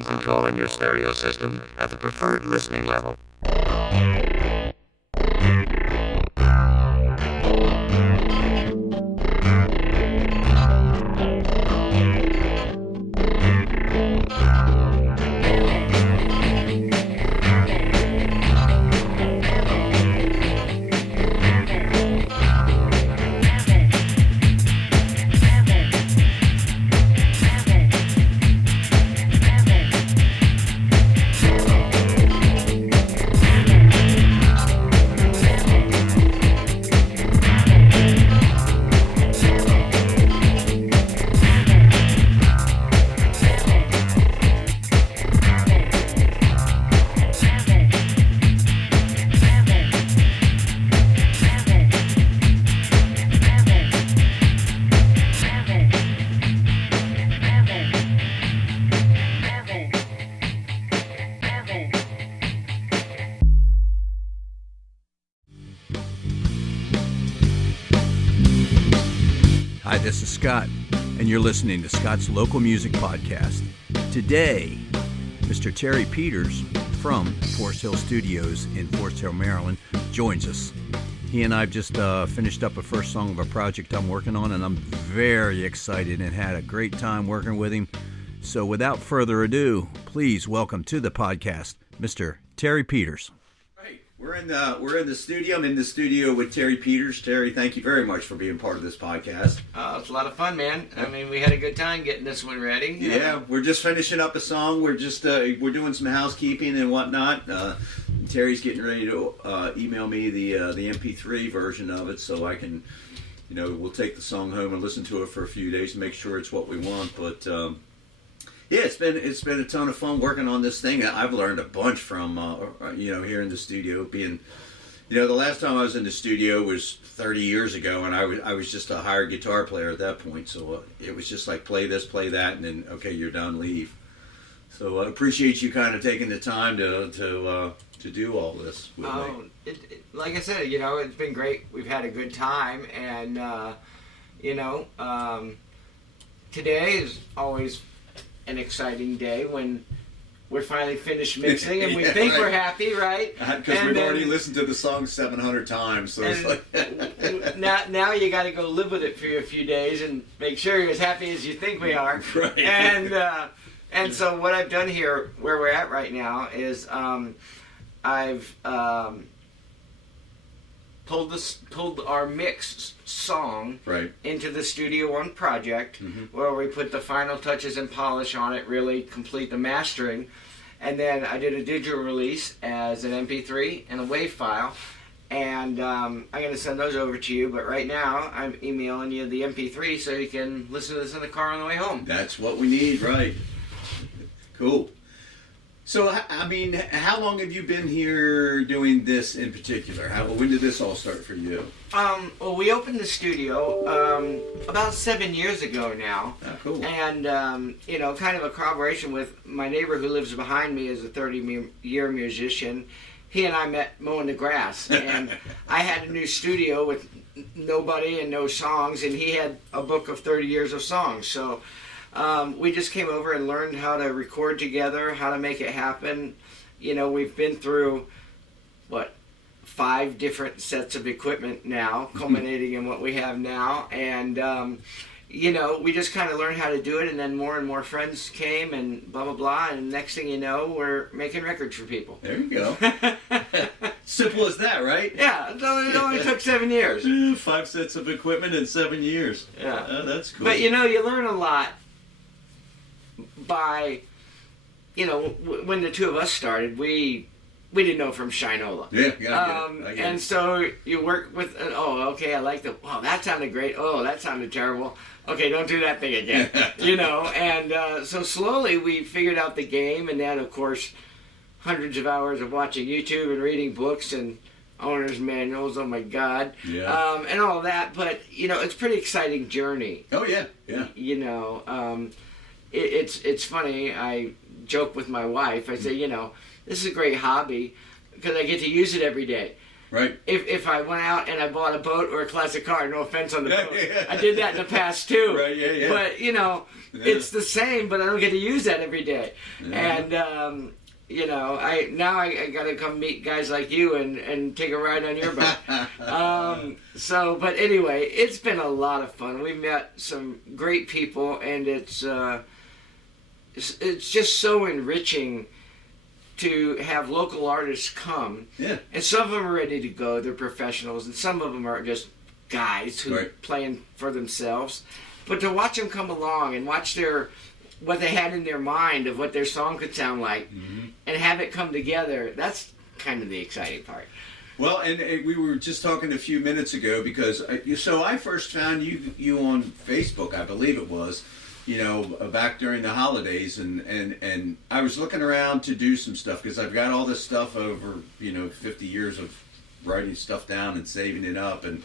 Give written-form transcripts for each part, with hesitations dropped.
volume control in your stereo system at the preferred listening level. Hi, this is Scott, and you're listening to Scott's Local Music Podcast. Today, Mr. Terry Peters from Forest Hill Studios in Forest Hill, Maryland, joins us. He and I have just finished up a first song of a project I'm working on, and I'm very excited and had a great time working with him. So without further ado, please welcome to the podcast, Mr. Terry Peters. We're in the studio. I'm in the studio with Terry Peters. Terry, thank you very much for being part of this podcast. It's a lot of fun, man. I mean, we had a good time getting this one ready. Yeah, we're just finishing up a song. We're just we're doing some housekeeping and whatnot. Terry's getting ready to email me the MP3 version of it, so I can, we'll take the song home and listen to it for a few days and make sure it's what we want. But yeah, it's been a ton of fun working on this thing. I've learned a bunch from here in the studio. Being, the last time I was in the studio was 30 years ago, and I was just a hired guitar player at that point. So it was just like play this, play that, and then okay, you're done, leave. So I appreciate you kind of taking the time to do all this with me. Like I said, it's been great. We've had a good time, and today is always an exciting day when we're finally finished mixing and we think we're happy, right? Because we've already listened to the song 700 times, so it's like now you got to go live with it for a few days and make sure you're as happy as you think we are. Right. And so what I've done here, where we're at right now, is I've pulled our mixed song into the Studio One project, where we put the final touches and polish on it, really complete the mastering, and then I did a digital release as an MP3 and a WAV file, and I'm going to send those over to you, but right now I'm emailing you the MP3 so you can listen to this in the car on the way home. That's what we need, right? Cool. So, I mean, how long have you been here doing this in particular? When did this all start for you? Well, we opened the studio about 7 years ago now. Oh, cool. And, kind of a collaboration with my neighbor who lives behind me is a 30-year musician. He and I met mowing the grass. And I had a new studio with nobody and no songs, and he had a book of 30 years of songs. So we just came over and learned how to record together, how to make it happen. We've been through, 5 different sets of equipment now, culminating in what we have now. And, we just kind of learned how to do it, and then more and more friends came and blah, blah, blah. And next thing you know, we're making records for people. There you go. Simple as that, right? Yeah, it only took 7 years. 5 sets of equipment in 7 years. Yeah. That's cool. But, you learn a lot by, when the two of us started, we didn't know from Shinola. Yeah, I get it. And so you work with, okay, I like that sounded great. Oh, that sounded terrible. Okay, don't do that thing again. And so slowly we figured out the game, and then, of course, hundreds of hours of watching YouTube and reading books and owner's manuals, oh my God, and all that. But, it's a pretty exciting journey. Oh, yeah. It's funny, I joke with my wife, I say, this is a great hobby because I get to use it every day. Right. If I went out and I bought a boat or a classic car, no offense on the boat, I did that in the past too. Right. Yeah. But it's the same, but I don't get to use that every day. And I got to come meet guys like you and take a ride on your boat. But anyway, it's been a lot of fun. We've met some great people, and it's just so enriching to have local artists come. Yeah. And some of them are ready to go. They're professionals, and some of them are just guys who are playing for themselves. But to watch them come along and watch what they had in their mind of what their song could sound like, and have it come together, that's kind of the exciting part. Well, and we were just talking a few minutes ago because I first found you on Facebook, I believe it was, back during the holidays, and I was looking around to do some stuff because I've got all this stuff over 50 years of writing stuff down and saving it up, and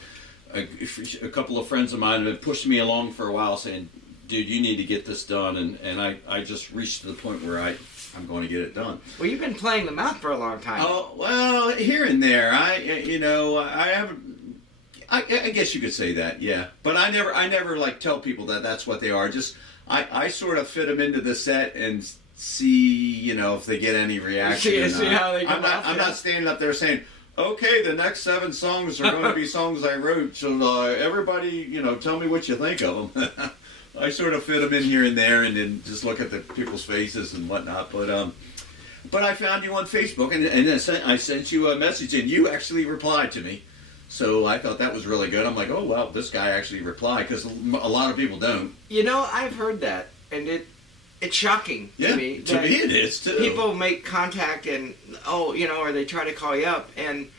a couple of friends of mine had pushed me along for a while saying, dude, you need to get this done, and I just reached to the point where I'm going to get it done. Well, you've been playing them out for a long time. Oh, well, here and there. I haven't. I guess you could say that, yeah. But I never like tell people that that's what they are. Just I sort of fit them into the set and see if they get any reaction. See how they come off. I'm not standing up there saying, okay, the next 7 songs are going to be songs I wrote. So everybody, tell me what you think of them. I sort of fit them in here and there, and then just look at the people's faces and whatnot. But I found you on Facebook, and I sent you a message, and you actually replied to me. So I thought that was really good. I'm like, oh wow, this guy actually replied, because a lot of people don't. I've heard that, and it's shocking to me. To me it is too. People make contact, and or they try to call you up, and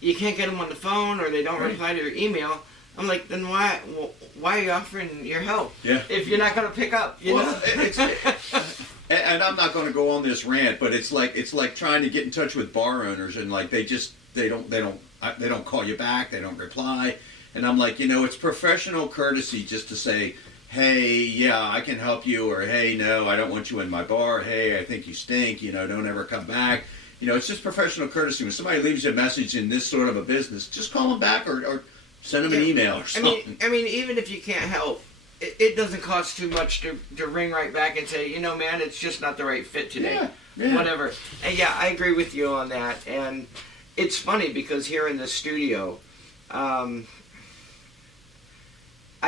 you can't get them on the phone, or they don't reply to your email. I'm like, then why are you offering your help? Yeah. If you're not going to pick up, and I'm not going to go on this rant, but it's like trying to get in touch with bar owners, and like they don't call you back, they don't reply, and I'm like, it's professional courtesy just to say, hey, yeah, I can help you, or hey, no, I don't want you in my bar, hey, I think you stink, don't ever come back. It's just professional courtesy. When somebody leaves you a message in this sort of a business, just call them back or send them an email or something. I mean, even if you can't help, it doesn't cost too much to ring right back and say, man, it's just not the right fit today. Yeah. Whatever. And I agree with you on that. And it's funny because here in the studio, I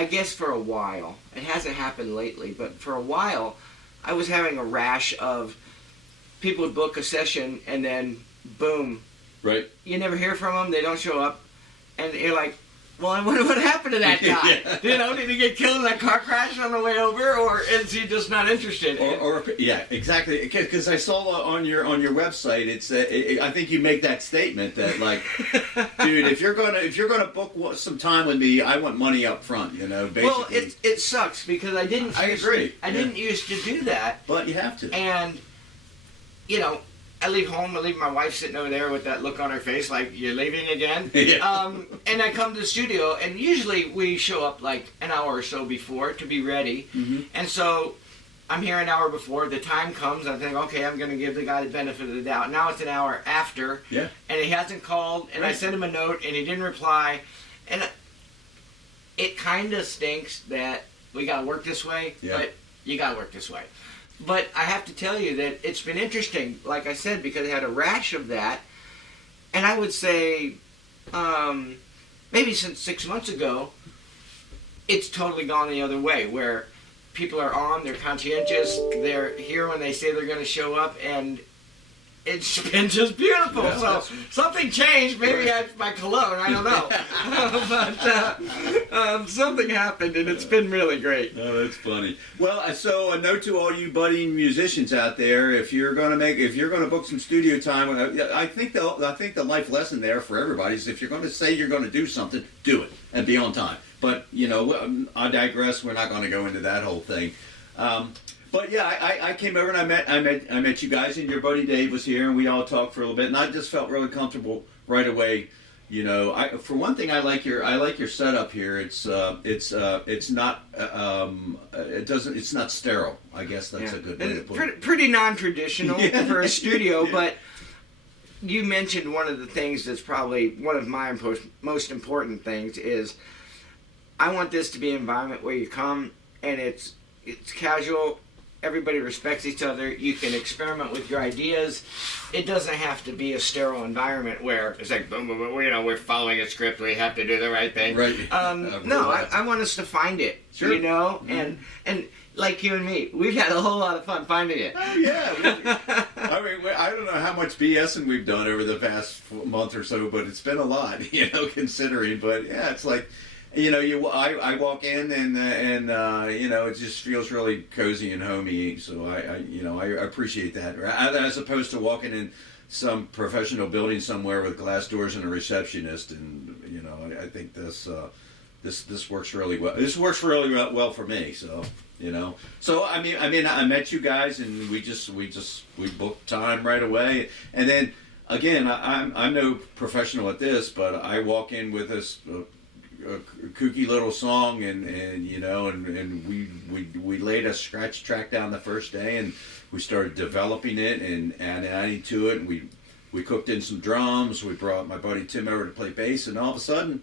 guess for a while, it hasn't happened lately, but for a while, I was having a rash of people would book a session and then boom. Right. You never hear from them, they don't show up, and you're like, well, I wonder what happened to that guy. Did he get killed in that car crash on the way over, or is he just not interested? Or yeah, exactly. Because I saw on your website, it's I think you make that statement that like, dude, if you're gonna book some time with me, I want money up front. Basically. Well, it sucks because I didn't. I agree. I didn't used to do that, but you have to. And I leave home, I leave my wife sitting over there with that look on her face like, you're leaving again? Yeah. And I come to the studio, and usually we show up like an hour or so before to be ready. Mm-hmm. And so I'm here an hour before. The time comes, I think, okay, I'm going to give the guy the benefit of the doubt. Now it's an hour after, and he hasn't called, and I sent him a note, and he didn't reply. And it kind of stinks that we got to work this way, but you got to work this way. But I have to tell you that it's been interesting, like I said, because I had a rash of that. And I would say, maybe since 6 months ago, it's totally gone the other way, where people are on, they're conscientious, they're here when they say they're going to show up, and it's been just beautiful. Yeah, so something changed. Maybe that's my cologne. I don't know. But something happened, and it's been really great. Oh, that's funny. Well, so a note to all you budding musicians out there: if you're going to book some studio time, I think the life lesson there for everybody is if you're going to say you're going to do something, do it and be on time. But I digress. We're not going to go into that whole thing. But yeah, I came over and I met you guys, and your buddy Dave was here, and we all talked for a little bit, and I just felt really comfortable right away. For one thing, I like your setup here. It's not sterile. I guess that's a good way to put it. Pretty non-traditional for a studio, but you mentioned one of the things that's probably one of my most important things is I want this to be an environment where you come and it's casual. Everybody respects each other. You can experiment with your ideas. It doesn't have to be a sterile environment where it's like, we're following a script. We have to do the right thing. Right. No, I want us to find it. Sure. You know, and like you and me, we've had a whole lot of fun finding it. Oh yeah. I mean, I don't know how much BSing we've done over the past month or so, but it's been a lot, considering. But yeah, it's like, I walk in and it just feels really cozy and homey. So I appreciate that. As opposed to walking in some professional building somewhere with glass doors and a receptionist, and I think this works really well. This works really well for me. So. So I mean, I met you guys, and we booked time right away, and then again, I'm no professional at this, but I walk in with this a kooky little song, and we laid a scratch track down the first day, and we started developing it and adding to it, and we cooked in some drums. We brought my buddy Tim over to play bass, and all of a sudden,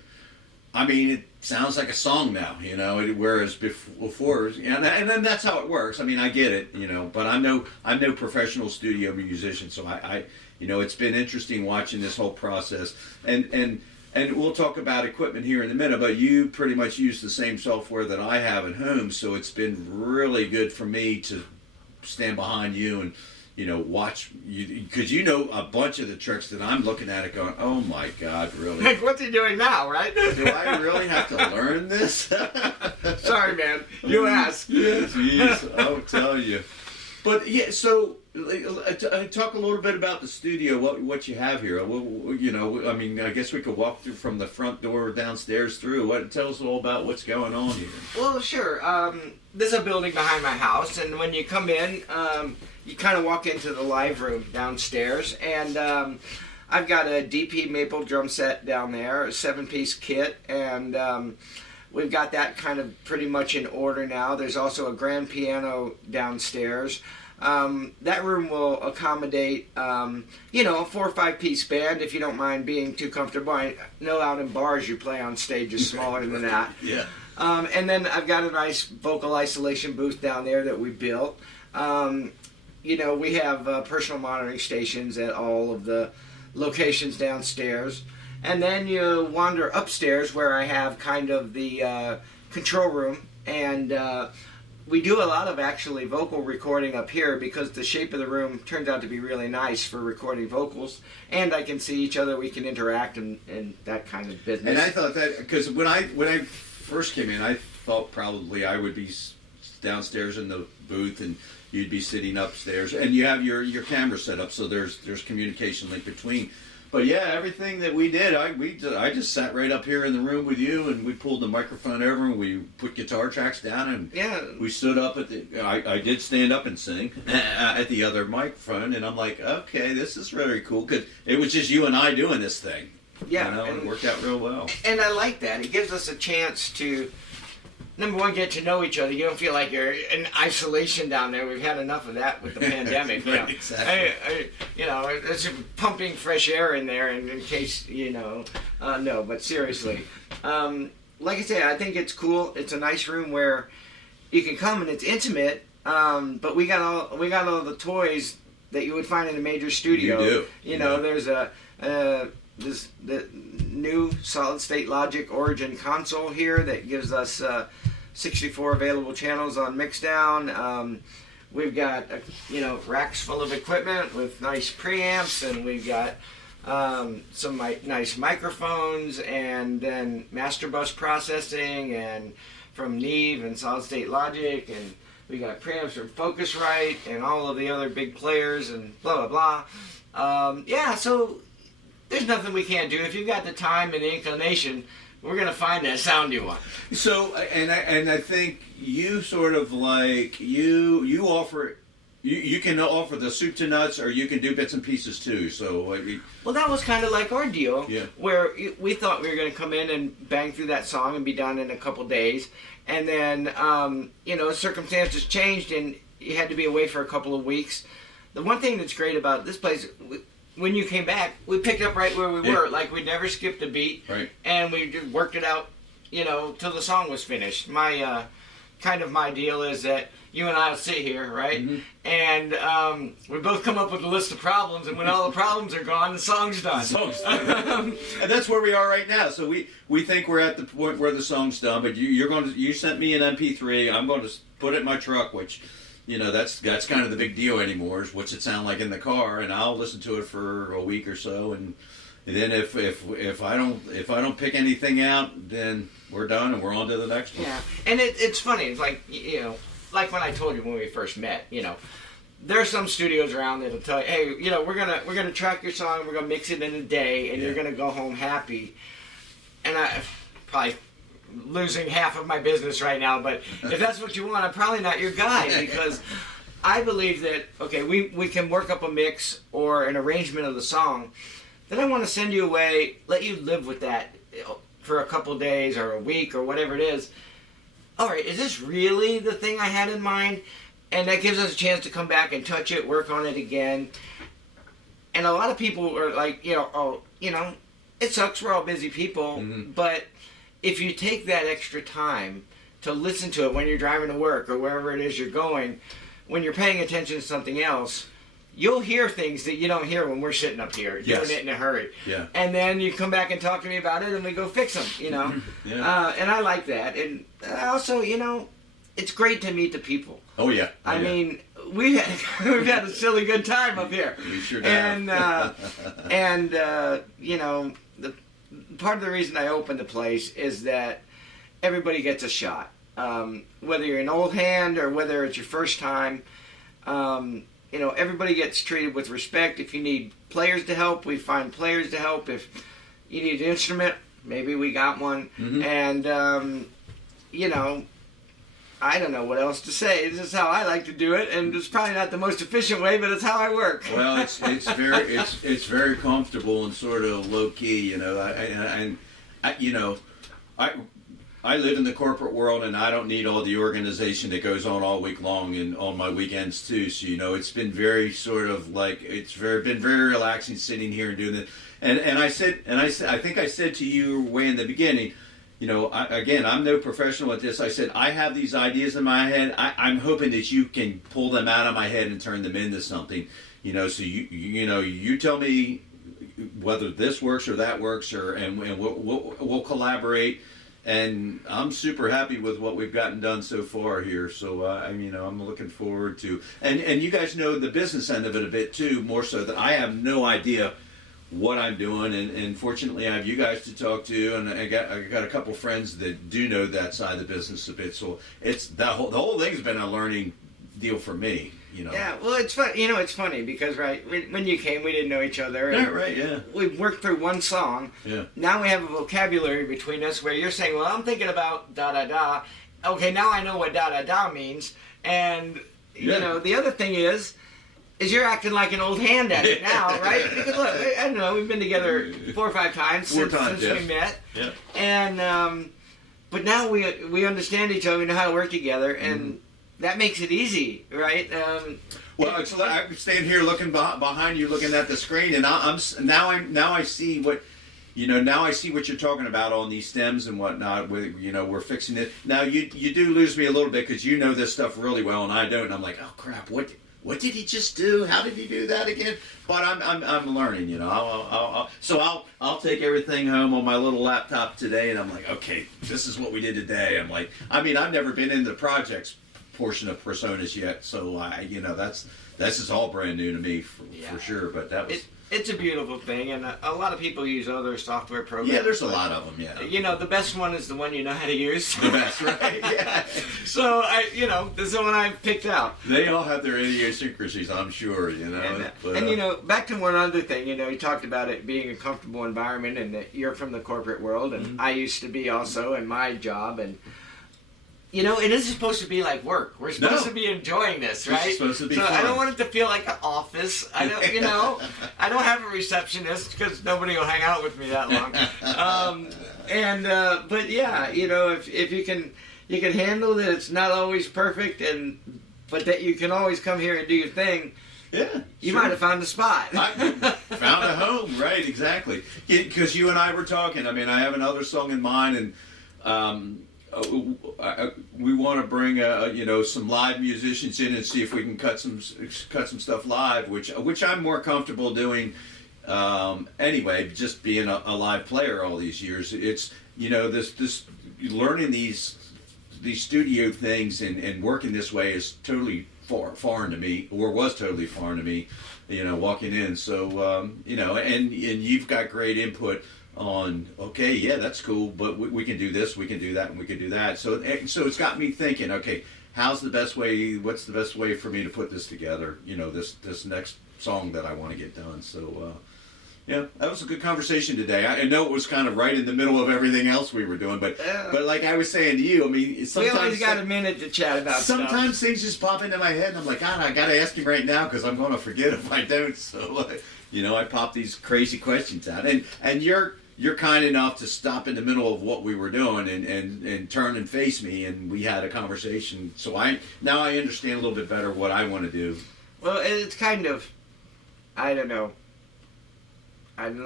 I mean, it sounds like a song now, whereas before, and then that's how it works. I mean, I get it, but I'm no professional studio musician, so I it's been interesting watching this whole process, and we'll talk about equipment here in a minute, but you pretty much use the same software that I have at home, so it's been really good for me to stand behind you and watch you, because a bunch of the tricks that I'm looking at it going, oh my God, really? Like, what's he doing now, right? Do I really have to learn this? Sorry, man. You asked. Yeah, jeez, I'll tell you. But yeah, so talk a little bit about the studio. What you have here? I mean, I guess we could walk through from the front door downstairs through. Tell us all about what's going on here. Well, sure. There's a building behind my house, and when you come in, you kind of walk into the live room downstairs, and I've got a DP Maple drum set down there, a 7-piece kit, and we've got that kind of pretty much in order now. There's also a grand piano downstairs. That room will accommodate, a 4 or 5-piece band if you don't mind being too comfortable. I know out in bars you play on stages smaller than that. Yeah. And then I've got a nice vocal isolation booth down there that we built. We have personal monitoring stations at all of the locations downstairs. And then you wander upstairs where I have kind of the control room. And we do a lot of actually vocal recording up here because the shape of the room turns out to be really nice for recording vocals. And I can see each other, we can interact and that kind of business. And I thought that, because when I first came in, I thought probably I would be downstairs in the booth and you'd be sitting upstairs, and you have your camera set up, so there's communication link between. But yeah, everything that we did, I just sat right up here in the room with you, and we pulled the microphone over, and we put guitar tracks down, and we stood up at the. I did stand up and sing at the other microphone, and I'm like, okay, this is really cool, because it was just you and I doing this thing. Yeah, and it worked out real well. And I like that. It gives us a chance to, number one, get to know each other. You don't feel like you're in isolation down there. We've had enough of that with the pandemic. Right, exactly. It's pumping fresh air in there, and in case, no. But seriously, like I say, I think it's cool. It's a nice room where you can come and it's intimate. But we got all the toys that you would find in a major studio. You do. There's the new solid state Logic Origin console here that gives us 64 available channels on Mixdown. We've got racks full of equipment with nice preamps, and we've got some nice microphones, and then master bus processing, and from Neve and Solid State Logic, and we got preamps from Focusrite and all of the other big players, and blah blah blah. So there's nothing we can't do. If you've got the time and the inclination, we're gonna find that sound you want. So, and I think you sort of like you offer. You can offer the soup to nuts, or you can do bits and pieces too. So, well, that was kind of like our deal, yeah, where we thought we were going to come in and bang through that song and be done in a couple days, and then circumstances changed and you had to be away for a couple of weeks. The one thing that's great about this place, when you came back, we picked up right where we were. Like, we never skipped a beat. Right. And we just worked it out, till the song was finished. My, my deal is that you and I will sit here, right? Mm-hmm. And we both come up with a list of problems, and when all the problems are gone, the song's done. And that's where we are right now. So we think we're at the point where the song's done, but you sent me an MP3. I'm going to put it in my truck, which, that's kind of the big deal anymore, is what's it sound like in the car, and I'll listen to it for a week or so, and then if I don't pick anything out, then we're done and we're on to the next one. Yeah, and it's funny. It's like, like when I told you when we first met, there are some studios around that'll tell you, hey, we're gonna track your song, we're gonna mix it in a day, and you're gonna go home happy. And I probably losing half of my business right now, but if that's what you want, I'm probably not your guy, because I believe that, okay, we can work up a mix or an arrangement of the song, then I want to send you away, let you live with that for a couple days or a week or whatever it is. All right, is this really the thing I had in mind? And that gives us a chance to come back and touch it, work on it again. And a lot of people are like, it sucks, we're all busy people, but if you take that extra time to listen to it when you're driving to work or wherever it is you're going, when you're paying attention to something else, you'll hear things that you don't hear when we're sitting up here doing it in a hurry. Yeah. And then you come back and talk to me about it, and we go fix them, Yeah. And I like that. And also, it's great to meet the people. Oh, yeah. I mean, we've had a silly good time up here. We sure have. And the part of the reason I opened the place is that everybody gets a shot. Whether you're an old hand or whether it's your first time, everybody gets treated with respect. If you need players to help, we find players to help. If you need an instrument, maybe we got one. And, I don't know what else to say. This is how I like to do it, and it's probably not the most efficient way, but it's how I work. Well, it's very comfortable and sort of low key, I live in the corporate world, and I don't need all the organization that goes on all week long and on my weekends too. So it's been very sort of like been very relaxing sitting here and doing it. And I think I said to you way in the beginning, I'm no professional at this. I said I have these ideas in my head. I'm hoping that you can pull them out of my head and turn them into something. So you tell me whether this works or that works, and we'll collaborate. And I'm super happy with what we've gotten done so far here. So, I'm looking forward to... And you guys know the business end of it a bit, too, more so that I have no idea what I'm doing. And fortunately, I have you guys to talk to, and I got a couple friends that do know that side of the business a bit. So the whole thing's been a learning deal for me. Yeah, well, it's fun. It's funny because when you came, we didn't know each other. And yeah, right. Yeah. We worked through one song. Yeah. Now we have a vocabulary between us where you're saying, "Well, I'm thinking about da da da." Okay, now I know what da da da means. And the other thing is you're acting like an old hand at it now, right? Because look, I don't know, we've been together 4 or 5 times since we met. Yeah. And but now we understand each other. We know how to work together, and that makes it easy, right? Well, so I'm standing here looking behind you, looking at the screen, and now I see what now I see what you're talking about on these stems and whatnot. We're fixing it now. You do lose me a little bit because you know this stuff really well, and I don't. And I'm like, oh crap, what did he just do? How did he do that again? But I'm learning. I'll take everything home on my little laptop today, and I'm like, okay, this is what we did today. I'm like, I've never been in the projects portion of Personas yet, so this is all brand new to me for sure. But that was it's a beautiful thing, and a lot of people use other software programs. Yeah, there's a lot of them. Yeah, the best one is the one you know how to use. The best, right? Yeah. So this is the one I've picked out. They all have their idiosyncrasies, I'm sure. And back to one other thing. You talked about it being a comfortable environment, and that you're from the corporate world, and I used to be also in my job, and. It isn't supposed to be like work. We're supposed to be enjoying this, right? It's supposed to be so fun. I don't want it to feel like an office. I don't, I don't have a receptionist because nobody will hang out with me that long. But yeah, if you can handle that, it's not always perfect, but that you can always come here and do your thing. Yeah, you might have found a spot. Found a home, right? Exactly. Because you and I were talking. I mean, I have another song in mind, and we want to bring some live musicians in and see if we can cut some stuff live, which I'm more comfortable doing. Anyway, just being a live player all these years, it's this learning these studio things and working this way is totally foreign to me, or was totally foreign to me, walking in. So and you've got great input on, okay, yeah, that's cool, but we can do this, we can do that, and we can do that. So it's got me thinking, okay, what's the best way for me to put this together, this next song that I want to get done. So yeah, that was a good conversation today. I know it was kind of right in the middle of everything else we were doing, but like I was saying to you, I mean, sometimes we always got a minute to chat about sometimes stuff. things just pop into my head, and I'm like, God, I got to ask him right now because I'm going to forget if I don't. So, I pop these crazy questions out, and you're kind enough to stop in the middle of what we were doing and turn and face me, and we had a conversation. So now I understand a little bit better what I want to do. Well, it's kind of, I don't know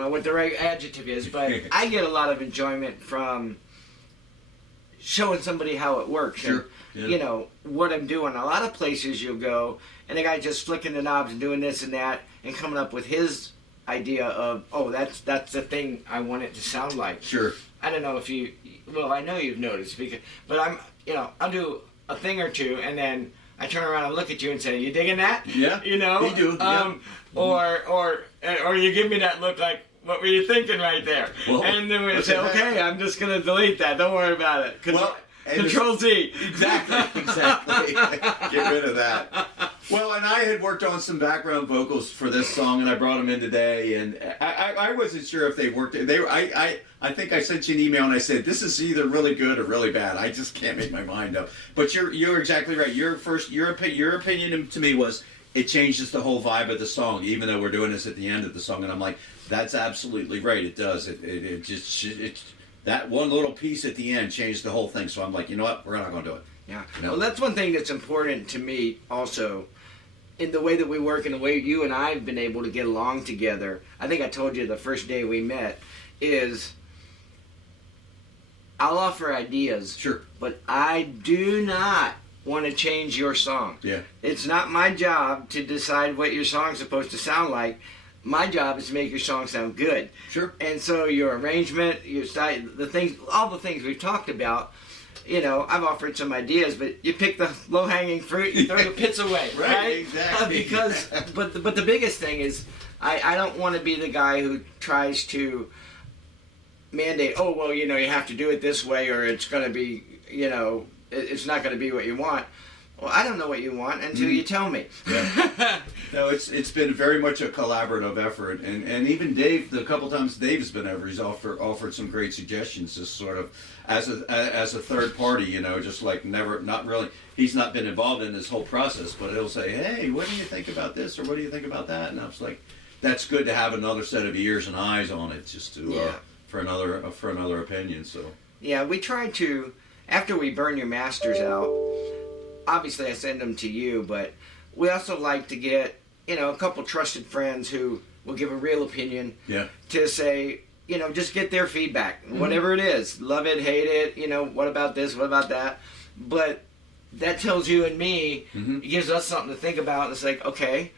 what the right adjective is, but I get a lot of enjoyment from showing somebody how it works. Sure. And, yeah. What I'm doing. A lot of places you'll go, and the guy just flicking the knobs and doing this and that, and coming up with his idea of, that's the thing I want it to sound like. Sure. I don't know if I know you've noticed, but I'll do a thing or two, and then I turn around and look at you and say, "You digging that?" Yeah. You do. Yeah. Or you give me that look like, "What were you thinking right there?" Well, and then we say, "Okay, I'm just gonna delete that. Don't worry about it." Control Z. Exactly. Get rid of that. Well, and I had worked on some background vocals for this song, and I brought them in today, and I wasn't sure if they worked. I think I sent you an email and I said, this is either really good or really bad. I just can't make my mind up. But you're exactly right. Your opinion to me was it changes the whole vibe of the song, even though we're doing this at the end of the song, and I'm like, that's absolutely right. It does. It just that one little piece at the end changed the whole thing. So I'm like, you know what? We're not going to do it. Yeah. Well, that's one thing that's important to me also in the way that we work and the way you and I have been able to get along together. I think I told you the first day we met is I'll offer ideas. Sure. But I do not want to change your song. Yeah. It's not my job to decide what your song's supposed to sound like. My job is to make your song sound good. Sure. And so your arrangement, your style, all the things we've talked about, I've offered some ideas, but you pick the low-hanging fruit, you throw the pits away, right? Exactly. But the biggest thing is, I don't want to be the guy who tries to mandate, you have to do it this way, or it's going to be, it's not going to be what you want. Well, I don't know what you want until you tell me. Yeah. No, it's been very much a collaborative effort, and even Dave, the couple times Dave's been over, he's offered some great suggestions, just sort of as a third party, just like not really. He's not been involved in this whole process, but he'll say, "Hey, what do you think about this, or what do you think about that?" And I was like, "That's good to have another set of ears and eyes on it, just to for another opinion." So yeah, we try to, after we burn your masters out. Obviously, I send them to you, but we also like to get, a couple trusted friends who will give a real opinion to say, just get their feedback, whatever it is. Love it, hate it, what about this, what about that? But that tells you and me, it gives us something to think about. It's like, okay,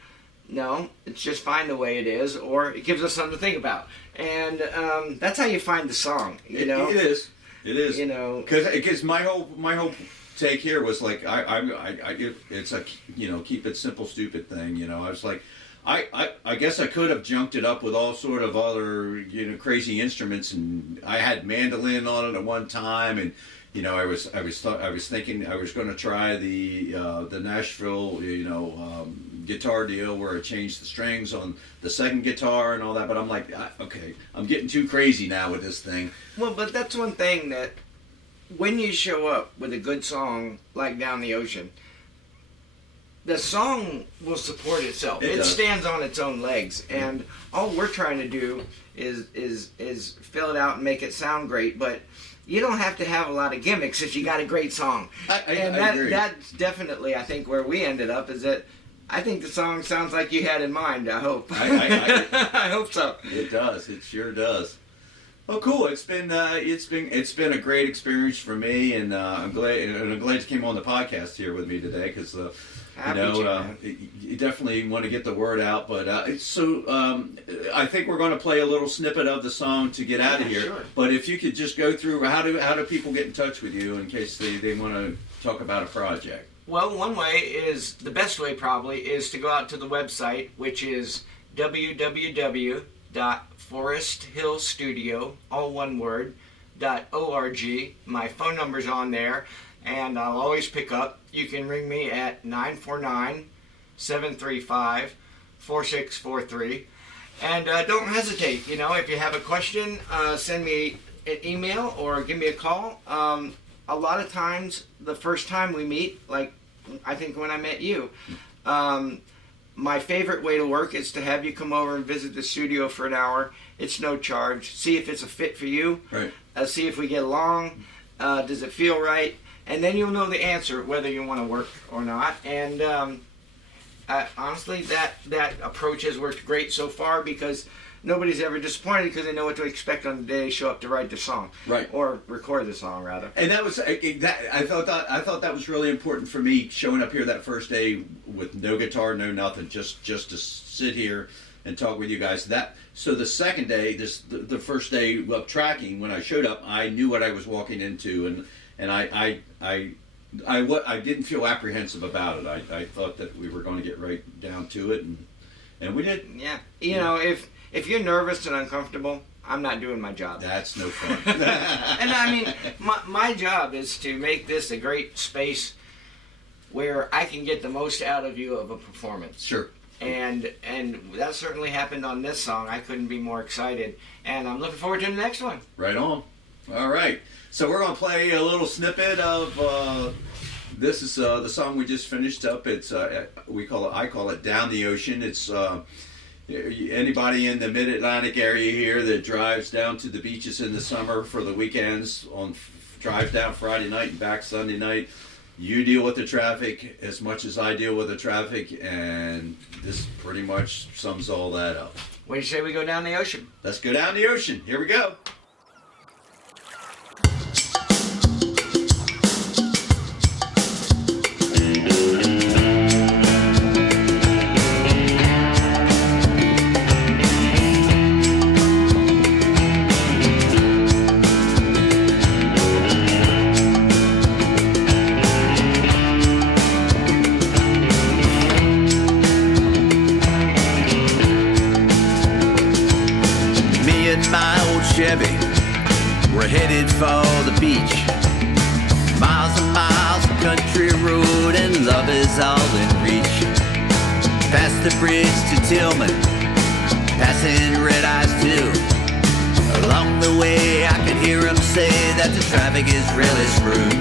no, it's just fine the way it is, or it gives us something to think about. And that's how you find the song, It is. Because my whole take here was like it's a keep it simple stupid thing. I was like I guess I could have junked it up with all sort of other crazy instruments, and I had mandolin on it at one time, and I was thinking I was going to try the Nashville guitar deal where I changed the strings on the second guitar and all that, but I'm like, okay, I'm getting too crazy now with this thing. Well, but that's one thing that when you show up with a good song like Down the Ocean, the song will support itself. It stands on its own legs, and all we're trying to do is fill it out and make it sound great. But you don't have to have a lot of gimmicks if you got a great song. I agree. That's definitely, I think, where we ended up is that I think the song sounds like you had in mind. I hope. I hope so. It does. It sure does. Oh, cool! It's been a great experience for me, and I'm glad you came on the podcast here with me today because you definitely want to get the word out. But I think we're going to play a little snippet of the song to get out of here. Sure. But if you could just go through how do people get in touch with you in case they want to talk about a project? Well, one way is the best way probably is to go out to the website, which is www.foresthillstudio, all one word, .org. My phone number's on there, and I'll always pick up. You can ring me at 949-735-4643. And don't hesitate, if you have a question, send me an email or give me a call. A lot of times, the first time we meet, like I think when I met you, my favorite way to work is to have you come over and visit the studio for an hour. It's no charge. See if it's a fit for you. Right. See if we get along. Does it feel right? And then you'll know the answer whether you want to work or not. And honestly, that approach has worked great so far because nobody's ever disappointed because they know what to expect on the day they show up to write the song, right, or record the song rather. And that was I thought that was really important for me, showing up here that first day with no guitar, no nothing, just to sit here and talk with you guys. So the second day, the first day of tracking, when I showed up, I knew what I was walking into, and I didn't feel apprehensive about it. I thought that we were going to get right down to it, and we did. Yeah, If you're nervous and uncomfortable, I'm not doing my job. That's no fun. And I mean, my job is to make this a great space where I can get the most out of you of a performance. Sure. And that certainly happened on this song. I couldn't be more excited. And I'm looking forward to the next one. Right on. All right. So we're going to play a little snippet of... this is the song we just finished up. It's I call it Down the Ocean. It's... anybody in the Mid-Atlantic area here that drives down to the beaches in the summer for the weekends, drives down Friday night and back Sunday night, you deal with the traffic as much as I deal with the traffic, and this pretty much sums all that up. What do you say we go down the ocean? Let's go down the ocean. Here we go. Chevy, we're headed for the beach. Miles and miles of country road, and love is all in reach. Past the bridge to Tillman, passing red eyes too. Along the way I could hear him say that the traffic is really screwed.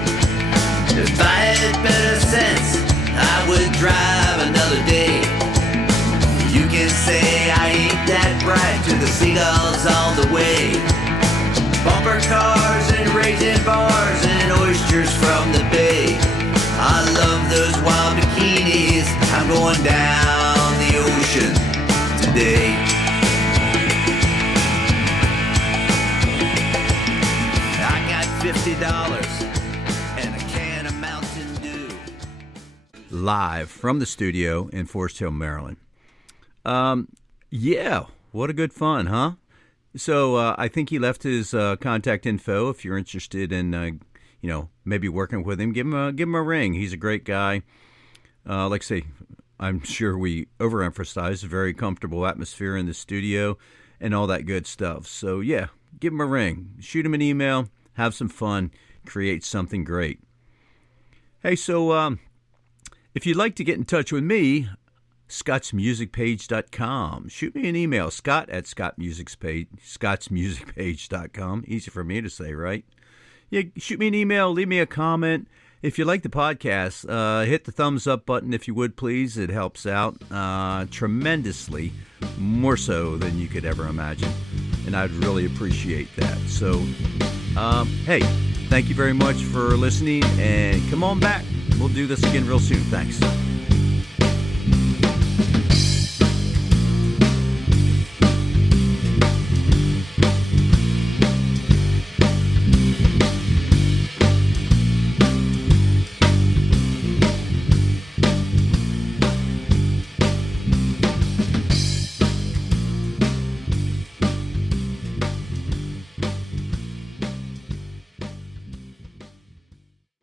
If I had better sense, I would drive another day. You can say I ain't that bright to the seagulls all the way. Bumper cars and raisin bars and oysters from the bay. I love those wild bikinis. I'm going down the ocean today. I got $50 and a can of Mountain Dew. Live from the studio in Forest Hill, Maryland. Yeah, what a good fun, huh? So I think he left his contact info. If you're interested in, maybe working with him, give him a ring. He's a great guy. Like I say, I'm sure we overemphasize a very comfortable atmosphere in the studio and all that good stuff. So yeah, give him a ring, shoot him an email, have some fun, create something great. Hey, so if you'd like to get in touch with me, scottsmusicpage.com. Shoot me an email, scott@scottsmusicpage.com. Easy for me to say, right? Yeah, shoot me an email, leave me a comment. If you like the podcast, hit the thumbs up button if you would, please. It helps out tremendously, more so than you could ever imagine. And I'd really appreciate that. So, hey, thank you very much for listening, and come on back. We'll do this again real soon. Thanks.